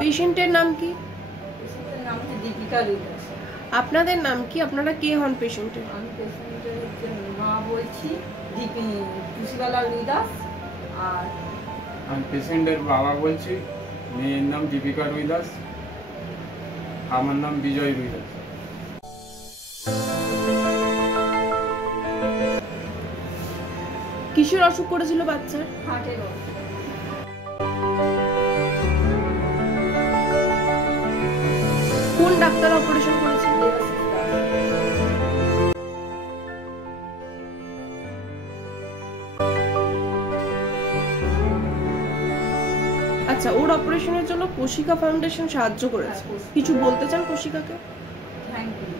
পেশেন্টের নাম কি? পেশেন্টের নাম হচ্ছে দীপিকা রুইদাস। আপনাদের নাম কি? আপনারা কে হন পেশেন্টের? আমি পেশেন্টের হচ্ছে মা বলছি, টুসিবালা রুইদাস। আর আমি পেশেন্টের বাবা বলছি, মেয়ের নাম দীপিকা রুইদাস, আমার নাম বিজয় রুইদাস। কিসের অসুখ করেছিল বাচ্চার? হার্টের অসুখ। কোন ডাক্তার অপারেশন করেছিল? আচ্ছা, ওর অপারেশনের জন্য কোশিকা ফাউন্ডেশন সাহায্য করেছে। কিছু বলতে চান কোশিকাকে? Thank you.